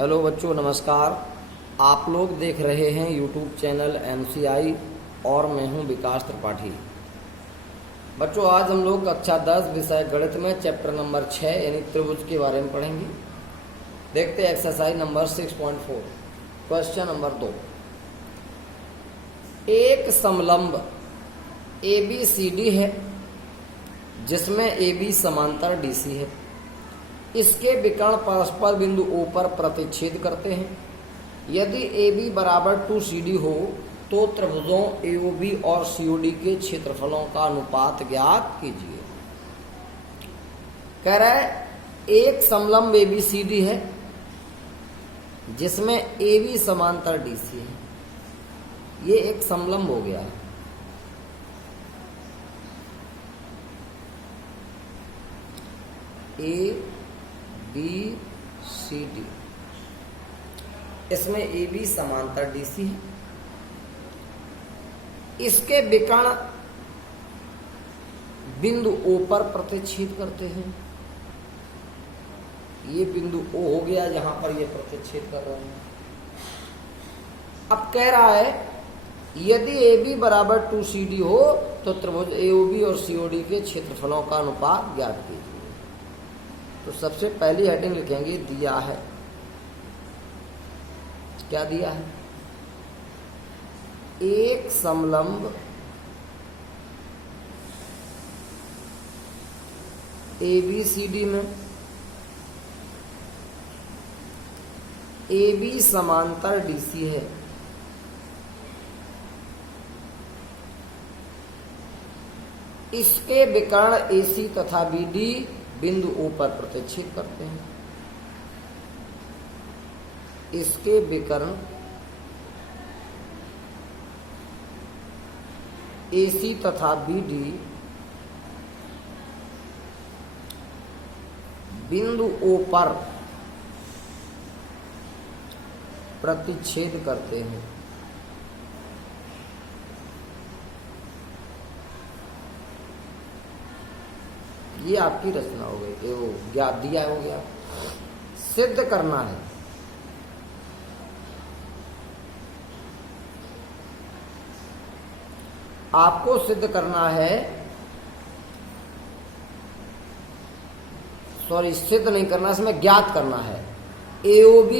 Hello बच्चों, नमस्कार। आप लोग देख रहे हैं यूट्यूब चैनल MCI और मैं हूं विकास त्रिपाठी। बच्चों, आज हम लोग कक्षा 10 विषय गणित में चैप्टर नंबर 6 यानी त्रिभुज के बारे में पढ़ेंगे। देखते हैं एक्सरसाइज नंबर 6.4, क्वेश्चन नंबर 2। एक समलंब ABCD है जिसमें AB समांतर DC है। इसके विकर्ण परस्पर बिंदु O पर प्रतिच्छेद करते हैं। यदि AB बराबर 2CD हो तो त्रिभुजों AOB और COD के क्षेत्रफलों का अनुपात ज्ञात कीजिए। कह रहा है एक समलंब ABCD है जिसमें AB समांतर DC है। ये एक समलंब हो गया है। ABCD, इसमें AB समांतर DC है। इसके विकर्ण बिंदु O पर प्रतिच्छेद करते हैं। ये बिंदु O हो गया जहां पर ये प्रतिच्छेद कर रहे हैं। अब कह रहा है यदि AB बराबर 2CD हो तो त्रिभुज AOB और COD के क्षेत्रफलों का अनुपात ज्ञात कीजिए। तो सबसे पहली हेडिंग लिखेंगे दिया है। क्या दिया है? एक समलंब ABCD में AB समांतर DC है। इसके विकर्ण AC तथा BD बिंदु O पर प्रतिच्छेद करते हैं। इसके विकर्ण AC तथा BD बिंदु O पर प्रतिच्छेद करते हैं। ये आपकी रचना हो गई। वो ज्ञात दिया हो गया। सिद्ध करना है। आपको सिद्ध करना है, सिद्ध नहीं करना, इसमें ज्ञात करना है। AOB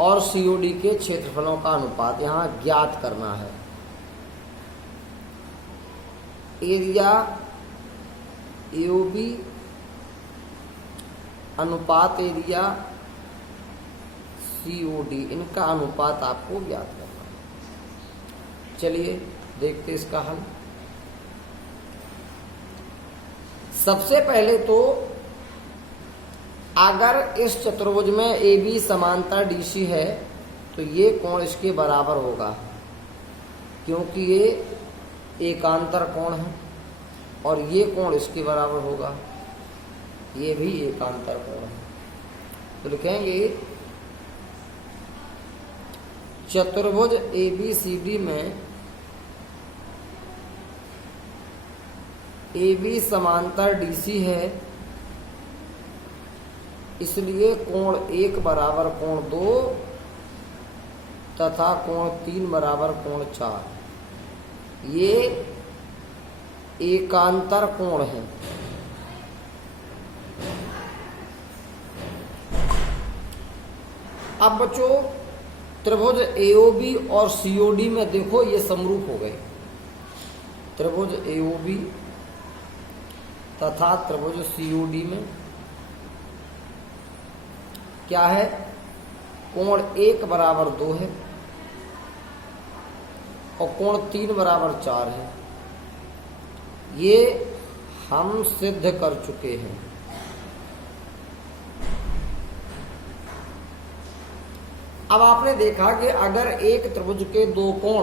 और COD के क्षेत्रफलों का अनुपात यहां ज्ञात करना है। एरिया AOB अनुपात एरिया COD, इनका अनुपात आपको ज्ञात करना है। चलिए देखते इसका हल। सबसे पहले तो अगर इस चतुर्भुज में AB समांतर DC है तो ये कोण इसके बराबर होगा, क्योंकि ये एकांतर कोण है, और ये कोण इसके बराबर होगा। ये भी एकांतर कोण है। तो लिखेंगे चतुर्भुज ABCD में AB समांतर DC है, इसलिए कोण 1 बराबर कोण 2 तथा कोण 3 बराबर कोण 4। ये एकांतर कोण है। अब बच्चों त्रिभुज AOB और COD में देखो ये समरूप हो गए। त्रिभुज AOB तथा त्रिभुज COD में क्या है? कोण 1 बराबर 2 है और कोण 3 बराबर 4 है। ये हम सिद्ध कर चुके हैं। अब आपने देखा कि अगर एक त्रिभुज के दो कोण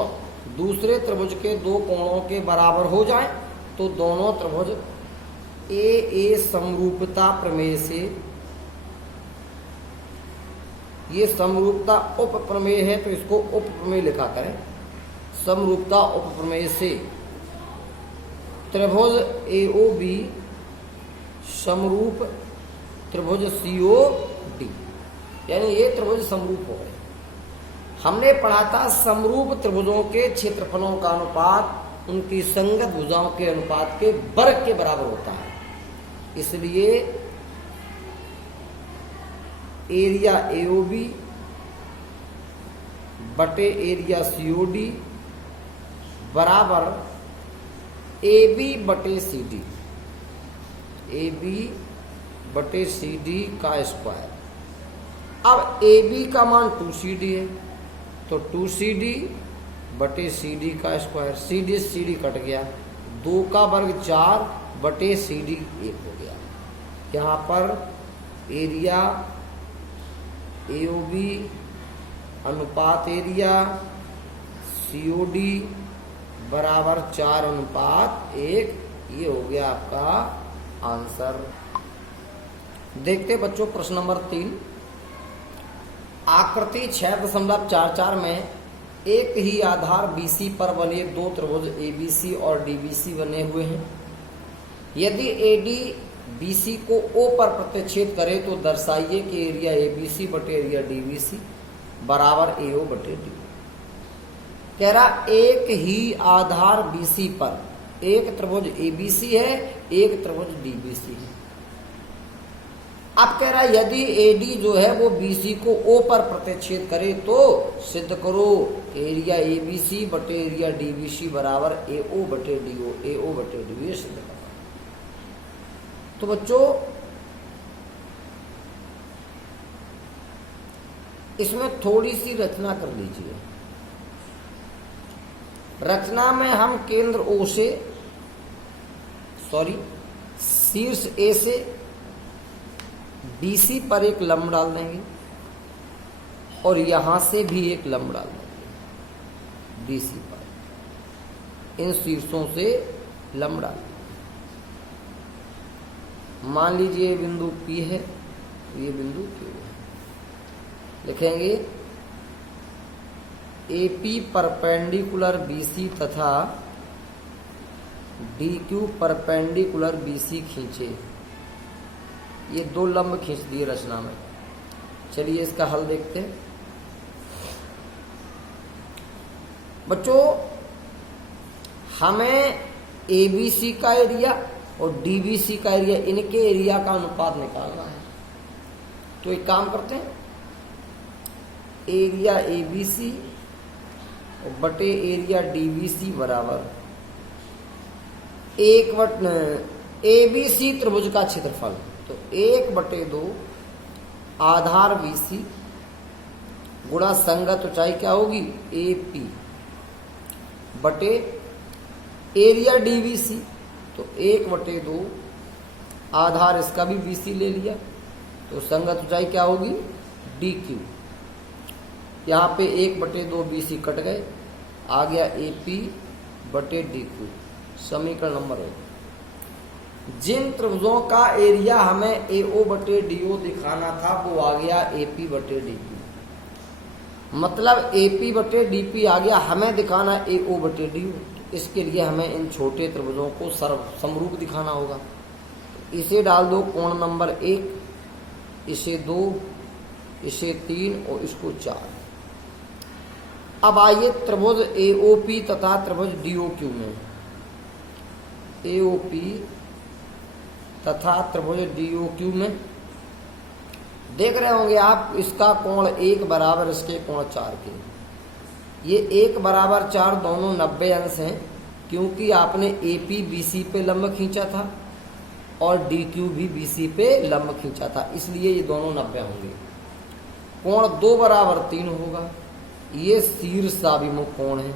दूसरे त्रिभुज के दो कोणों के बराबर हो जाएं तो दोनों त्रिभुज AA समरूपता प्रमेय से, ये समरूपता उप प्रमेय है तो इसको उप प्रमेय लिखा करें। समरूपता उप प्रमेय से त्रिभुज AOB समरूप त्रिभुज COD, यानी ये त्रिभुज समरूप हो गए। हमने पढ़ा था समरूप त्रिभुजों के क्षेत्रफलों का अनुपात उनकी संगत भुजाओं के अनुपात के वर्ग के बराबर होता है। इसलिए एरिया एओबी बटे एरिया सीओडी बराबर AB बटे CD, AB बटे CD का स्क्वायर। अब AB का मान 2CD है तो 2CD बटे CD का स्क्वायर, CD कट गया, 2 का वर्ग 4 बटे CD 1 हो गया। यहाँ पर एरिया AOB अनुपात एरिया COD बराबर 4:1, ये हो गया आपका आंसर। देखते बच्चों प्रश्न नंबर 3। आकृति 6.44 में एक ही आधार BC पर बने 2 त्रिभुज ABC और DBC बने हुए हैं। यदि AD BC को O पर प्रतिच्छेद करे तो दर्शाइए कि एरिया ABC बटे एरिया DBC बराबर AO बटे DO। कह रहा एक ही आधार BC पर एक त्रिभुज ABC है, एक त्रिभुज DBC है। अब कह रहा यदि AD जो है वो BC को O पर प्रतिच्छेद करे तो सिद्ध करो एरिया ABC बटे एरिया DBC बराबर AO बटे DO, AO बटे DO, ये सिद्ध करो। तो बच्चों इसमें थोड़ी सी रचना कर लीजिए। रचना में हम केंद्र O से शीर्ष A से BC पर एक लंब डाल देंगे और यहां से भी एक लंब डाल देंगे BC पर। इन शीर्षों से लंब डाल, मान लीजिए ये बिंदु P है, ये बिंदु Q है। लिखेंगे AP परपेंडिकुलर BC तथा DQ परपेंडिकुलर BC खींचे। ये 2 लंब खींच दिए रचना में। चलिए इसका हल देखते हैं। बच्चों हमें ABC का एरिया और DBC का एरिया, इनके एरिया का अनुपात निकालना है। तो एक काम करते हैं, एरिया ABC बटे एरिया DBC बराबर ABC त्रिभुज का क्षेत्रफल, तो 1/2 आधार BC गुणा संगत ऊंचाई क्या होगी AP बटे एरिया DBC, तो 1/2 आधार इसका भी BC ले लिया, तो संगत ऊंचाई क्या होगी DQ। यहाँ पे 1/2 BC कट गए, आ गया AP बटे DQ। समीकरण नंबर 1। जिन त्रिभुजों का एरिया हमें AO बटे DO दिखाना था वो आ गया AP बटे DP। मतलब AP बटे DP आ गया, हमें दिखाना AO बटे DO। इसके लिए हमें इन छोटे त्रिभुजों को समरूप दिखाना होगा। इसे डाल दो कोण नंबर 1, इसे 2, इसे 3 और इसको 4। अब आइए त्रिभुज AOP तथा त्रिभुज DOQ में। AOP तथा त्रिभुज DOQ में देख रहे होंगे आप, इसका कोण 1 बराबर इसके कोण 4 के। ये 1 बराबर 4 दोनों 90 अंश हैं, क्योंकि आपने AP BC पे लंब खींचा था और DQ भी BC पे लंब खींचा था, इसलिए ये दोनों 90 होंगे। कोण 2 बराबर 3 होगा। ये शीर्षाभिमुख कोण है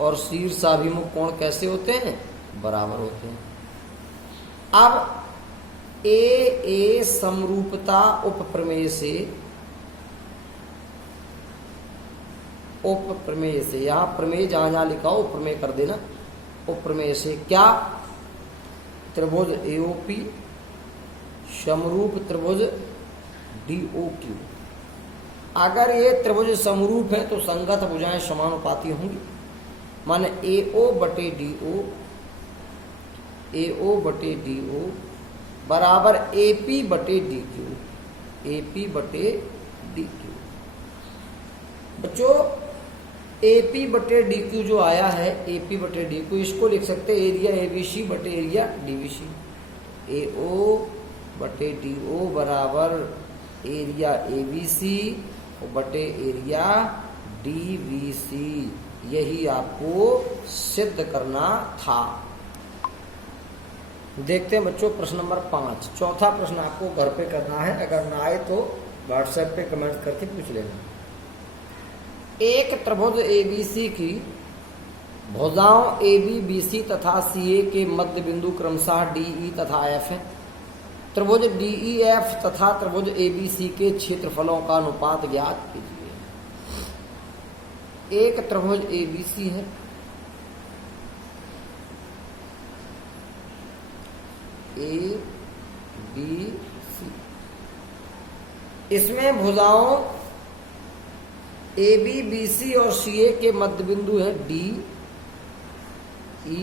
और शीर्षाभिमुख कोण कैसे होते हैं, बराबर होते हैं। अब AA समरूपता उपप्रमेय से यहाँ प्रमेय जहां जहां लिखा हो उपप्रमेय कर देना। उपप्रमेय से क्या, त्रिभुज AOP समरूप त्रिभुज DOQ। अगर ये त्रिभुज समरूप है तो संगत भुजाएं समानुपाती होंगी। माने AO बटे DO बराबर AP बटे DQ, AP बटे डी क्यू। बच्चों AP बटे डी क्यू जो आया है, AP बटे डी क्यू, इसको लिख सकते हैं एरिया ABC बटे एरिया DBC। AO बटे DO बराबर एरिया ABC बटे एरिया DBC। यही आपको सिद्ध करना था। देखते हैं बच्चों प्रश्न नंबर 5। चौथा प्रश्न आपको घर पे करना है, अगर ना आए तो व्हाट्सएप पे कमेंट करके पूछ लेना। एक त्रिभुज ABC की भुजाओं AB BC तथा CA के मध्य बिंदु क्रमशः DE तथा F है। त्रिभुज DEF तथा त्रिभुज ABC के क्षेत्रफलों का अनुपात ज्ञात कीजिए। एक त्रिभुज ABC है, ABC, इसमें भुजाओं AB BC और CA के मध्य बिंदु है D E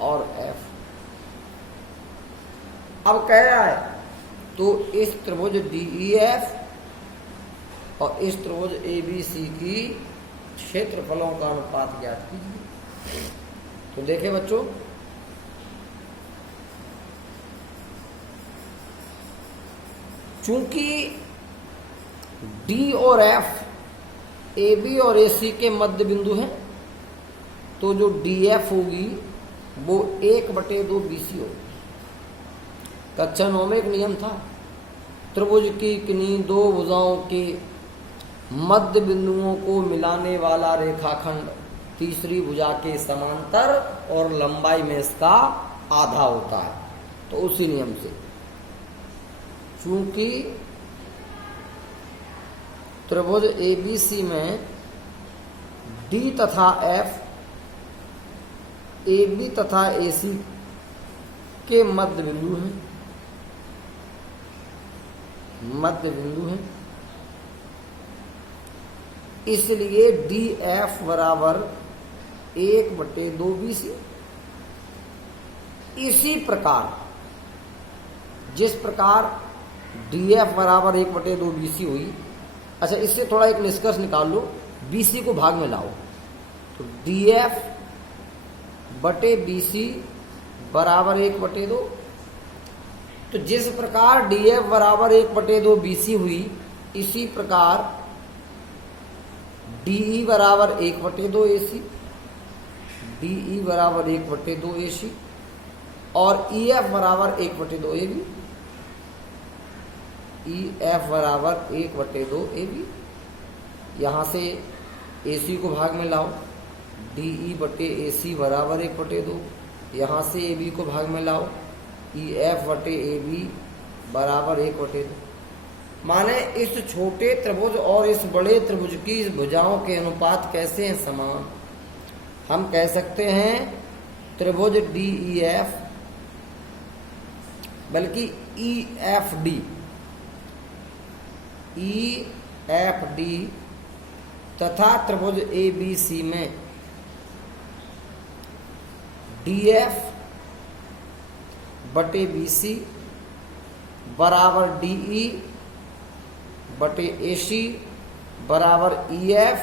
और F। अब कह रहा है तो इस त्रिभुज DEF और इस त्रिभुज ABC की क्षेत्रफलों का अनुपात ज्ञात कीजिए। तो देखें बच्चों, चूंकि D और F AB और AC के मध्य बिंदु हैं, तो जो DF होगी वो 1/2 BC होगी। कक्षा 9 में एक नियम था, त्रिभुज की किन्हीं दो भुजाओं के मध्य बिंदुओं को मिलाने वाला रेखाखंड तीसरी भुजा के समांतर और लंबाई में इसका आधा होता है। तो उसी नियम से चूंकि त्रिभुज ABC में D तथा F AB तथा AC के मध्य बिंदु हैं, इसलिए DF बराबर 1/2 BC। इसी प्रकार जिस प्रकार DF बराबर 1/2 BC हुई, अच्छा इससे थोड़ा एक निष्कर्ष निकाल लो, BC को भाग में लाओ तो DF बटे BC बराबर 1/2। तो जिस प्रकार DF बराबर 1/2 BC हुई, इसी प्रकार DE बराबर 1/2 AC, DE बराबर 1/2 AC और EF बराबर 1/2 AB, EF बराबर 1/2 AB। यहां से AC को भाग में लाओ, DE बटे AC बराबर 1/2। यहां से AB को भाग में लाओ, EF बटे AB बराबर 1/2। माने इस छोटे त्रिभुज और इस बड़े त्रिभुज की भुजाओं के अनुपात कैसे हैं? समान। हम कह सकते हैं त्रिभुज DEF बल्कि EFD तथा त्रिभुज ABC में DF बटे BC बराबर DE बटे AC बराबर EF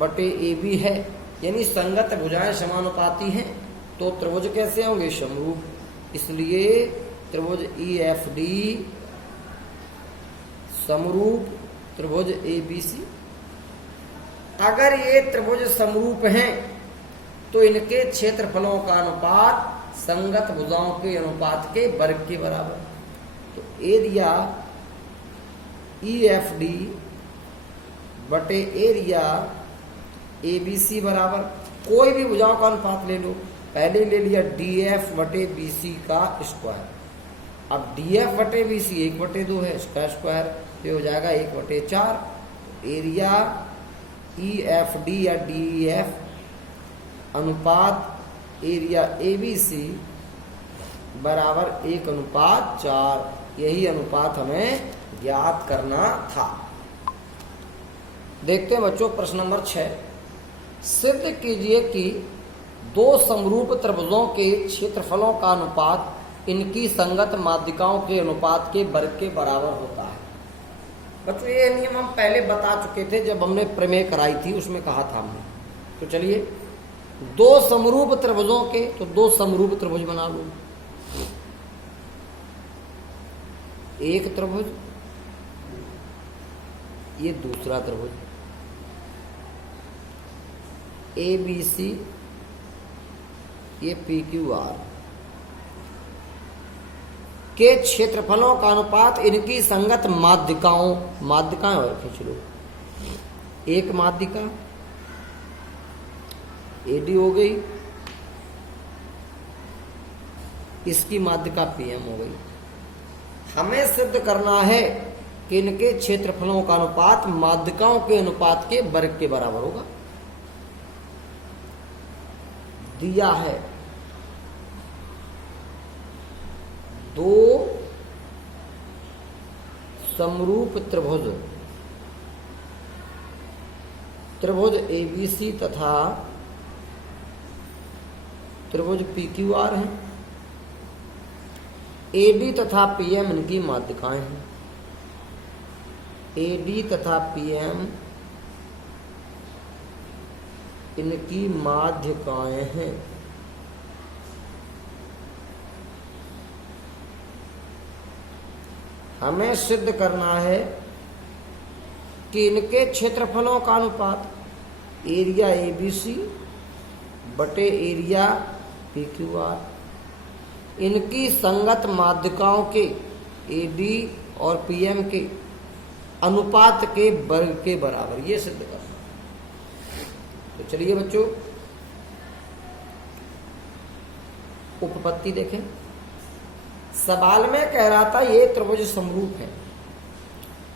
बटे AB है। यानी संगत भुजाएं समानुपाती हैं, तो त्रिभुज कैसे होंगे? समरूप। इसलिए त्रिभुज EFD समरूप त्रिभुज ABC। अगर ये त्रिभुज समरूप हैं तो इनके क्षेत्रफलों का अनुपात संगत भुजाओं के अनुपात के वर्ग के बराबर। तो एरिया EFD बटे एरिया ABC बराबर, कोई भी भुजाओं का अनुपात ले लो। पहले ले लिया DF बटे BC का स्क्वायर, अब DF बटे BC 1/2 है, इसका स्क्वायर ये हो जाएगा 1/4। एरिया EFD या DEF अनुपात एरिया ABC बराबर 1/4। यही अनुपात हमें ज्ञात करना था। देखते हैं बच्चों प्रश्न नंबर 6। सिद्ध कीजिए कि दो समरूप त्रिभुजों के क्षेत्रफलों का अनुपात इनकी संगत माध्यिकाओं के अनुपात के वर्ग के बराबर होता है। बच्चों ये नियम हम पहले बता चुके थे जब हमने प्रमेय कराई थी, उसमें कहा था हमने। तो चलिए, दो समरूप त्रिभुजों के, तो दो समरूप त्रिभुज बना लो। एक त्रिभुज, ये दूसरा त्रिभुज, ए बी सी, ये पी क्यू आर के क्षेत्रफलों का अनुपात इनकी संगत माध्यिकाओं, माध्यिकाएं और खींच लो। एक माध्यिका एडी हो गई, इसकी माध्यिका पीएम हो गई। हमें सिद्ध करना है कि इनके क्षेत्रफलों का अनुपात माध्यिकाओं के अनुपात के वर्ग के बराबर होगा। दिया है दो समरूप त्रिभुज, त्रिभुज एबीसी तथा त्रिभुज पीक्यूआर है। एडी तथा पीएम इनकी माध्यिकाएं हैं। एडी तथा पीएम इनकी माध्यिकाएं हैं। हमें सिद्ध करना है कि इनके क्षेत्रफलों का अनुपात एरिया एबीसी बटे एरिया पीक्यूआर इनकी संगत माध्यिकाओं के एडी और पीएम के अनुपात के वर्ग के बराबर, ये सिद्ध करना। तो चलिए बच्चों, उपपत्ति देखें। सवाल में कह रहा था ये त्रिभुज समरूप है,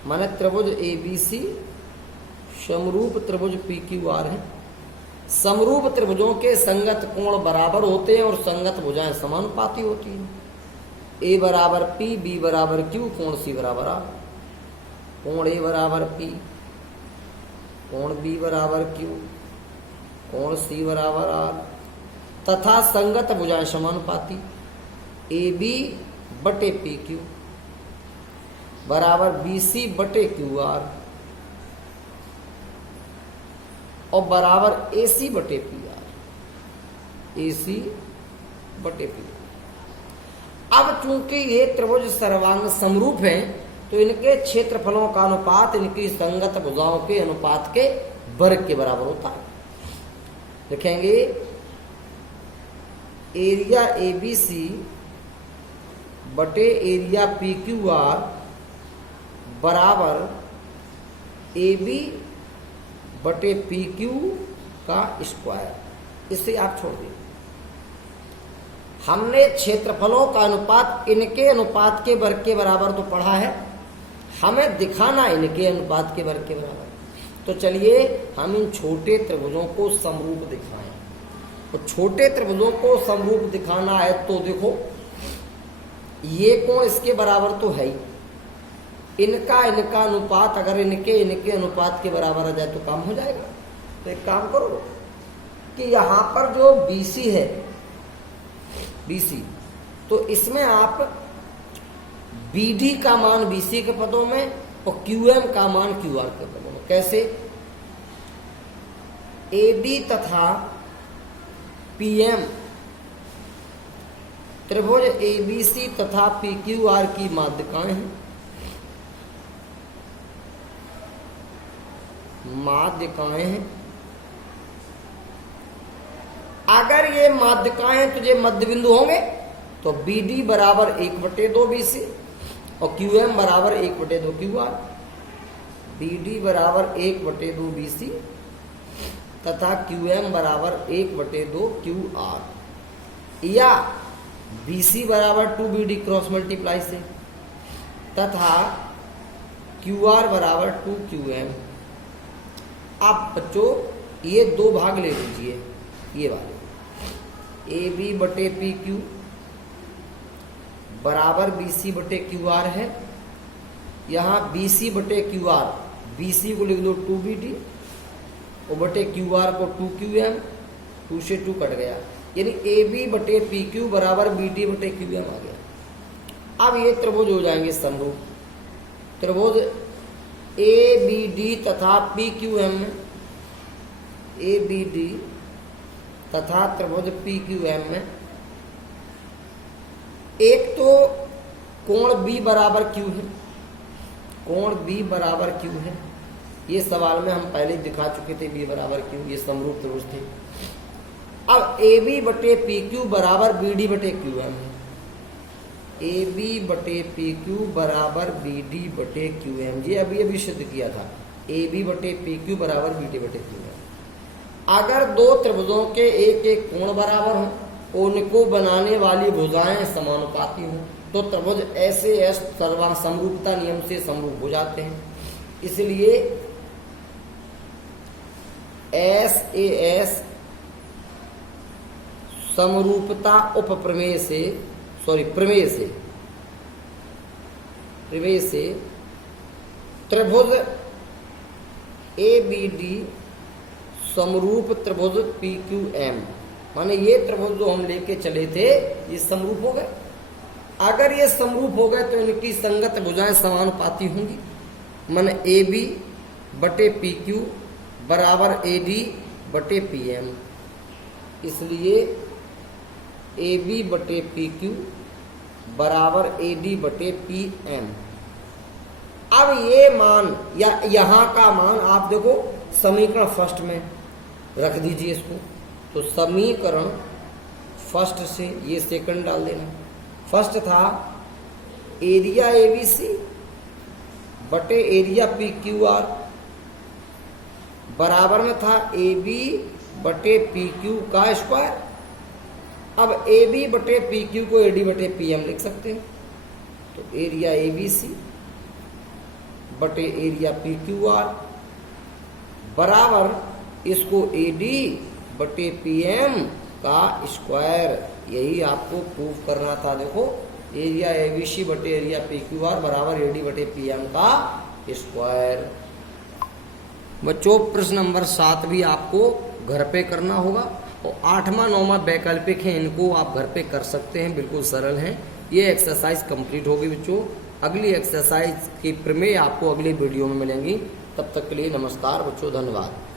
माने त्रिभुज एबीसी समरूप त्रिभुज पीक्यूआर है। समरूप त्रिभुजों के संगत कोण बराबर होते हैं और संगत भुजाएं समानुपाती होती हैं। ए बराबर पी, बी बराबर क्यू, कोण सी बराबर आर। कोण ए बराबर पी, कोण बी बराबर क्यू, कोण सी बराबर आर तथा संगत भुजाएं समानुपाती। ए बी बटे पी क्यू बराबर बी सी बटे क्यू आर और बराबर ए सी बटे पी आर, ए सी बटे पी। अब चूंकि ये त्रिभुज सर्वांग समरूप हैं, तो इनके क्षेत्रफलों का अनुपात इनकी संगत भुजाओं के अनुपात के वर्ग के बराबर होता है। लिखेंगे एरिया एबीसी बटे एरिया पीक्यूआर बराबर ए बी बटे पी क्यू का स्क्वायर। इसे आप छोड़ दीजिए। हमने क्षेत्रफलों का अनुपात इनके अनुपात के वर्ग के बराबर तो पढ़ा है, हमें दिखाना इनके अनुपात के वर्ग के बराबर। तो चलिए हम इन छोटे त्रिभुजों को समरूप दिखाएं। तो छोटे त्रिभुजों को समरूप दिखाना है तो देखो, ये कोण इसके बराबर तो है ही, इनका अनुपात अगर इनके अनुपात के बराबर आ जाए तो काम हो जाएगा। तो एक काम करो कि यहां पर जो BC है, BC, तो इसमें आप BD का मान BC के पदों में और QM का मान QR के पदों में। कैसे? AD तथा PM त्रिभुज ABC तथा PQR की माध्यिकाएं हैं। माध्यिकाएं हैं। अगर ये माध्यिकाएं तुझे मध्य बिंदु होंगे तो BD बराबर 1/2 BC और QM बराबर 1/2 QR। BD बराबर 1/2 BC तथा QM बराबर 1/2 QR, या BC बराबर 2BD क्रॉस मल्टीप्लाई से तथा QR बराबर 2QM। आप बच्चों ये दो भाग ले लीजिए, ये वाले AB बटे PQ बराबर BC बटे QR है। यहाँ BC बटे QR, BC को लिख दो 2BD और बटे QR को 2QM, 2 से 2 कट गया, यानी AB बटे PQ बराबर BD बटे QM आ गया। अब ये त्रिभुज हो जाएंगे समरूप। त्रिभुज ए बी डी तथा पी क्यू एम में, ए बी डी तथा त्रिभुज पी क्यू एम में एक तो कोण बी बराबर क्यू है, कोण बी बराबर क्यू है, ये सवाल में हम पहले दिखा चुके थे, बी बराबर क्यू, ये समरूप त्रिभुज थे। अब ए बी बटे पी क्यू बराबर बी डी बटे क्यू एम है, ए बी बटे पी क्यू बराबर बी डी बटे क्यू एम, ये अभी अभी सिद्ध किया था, ए बी बटे पी क्यू बराबर बी डी बटे क्यू एम। अगर दो त्रिभुजों के एक एक कोण बराबर हों, उनको बनाने वाली भुजाएं समानुपाती हों, तो त्रिभुज ऐसे एस समरूपता नियम से समरूप हो जाते हैं। इसलिए एस ए एस समरूपता उप प्रमेय से, प्रमेय से त्रिभुज ए बी डी समरूप त्रिभुज पी क्यू एम, माने ये त्रिभुज जो हम लेके चले थे ये समरूप हो गए। अगर ये समरूप हो गए तो इनकी संगत भुजाएं समानुपाती होंगी, माने ए बी बटे पी क्यू बराबर ए डी बटे पी एम। इसलिए ए बी बटे पी क्यू बराबर ए डी बटे पी एम। अब ये मान या यहां का मान आप देखो समीकरण फर्स्ट में रख दीजिए इसको, तो समीकरण फर्स्ट से ये सेकंड डाल देना। फर्स्ट था एरिया ए बी सी बटे एरिया पी क्यू आर बराबर में था ए बी बटे पी क्यू का स्क्वायर। अब ए बी बटे पी क्यू को ए डी बटे पी एम लिख सकते हैं, तो एरिया ए बी सी बटे एरिया पी क्यू आर बराबर इसको ए डी बटे पी एम का स्क्वायर। यही आपको प्रूव करना था। देखो एरिया ए बी सी बटे एरिया पी क्यू आर बराबर ए डी बटे पी एम का स्क्वायर। बच्चों प्रश्न नंबर 7 भी आपको घर पे करना होगा, और 8वां 9वां वैकल्पिक है, इनको आप घर पे कर सकते हैं, बिल्कुल सरल हैं। ये एक्सरसाइज कंप्लीट होगी बच्चों। अगली एक्सरसाइज की प्रमेय आपको अगली वीडियो में मिलेंगी। तब तक के लिए नमस्कार बच्चों, धन्यवाद।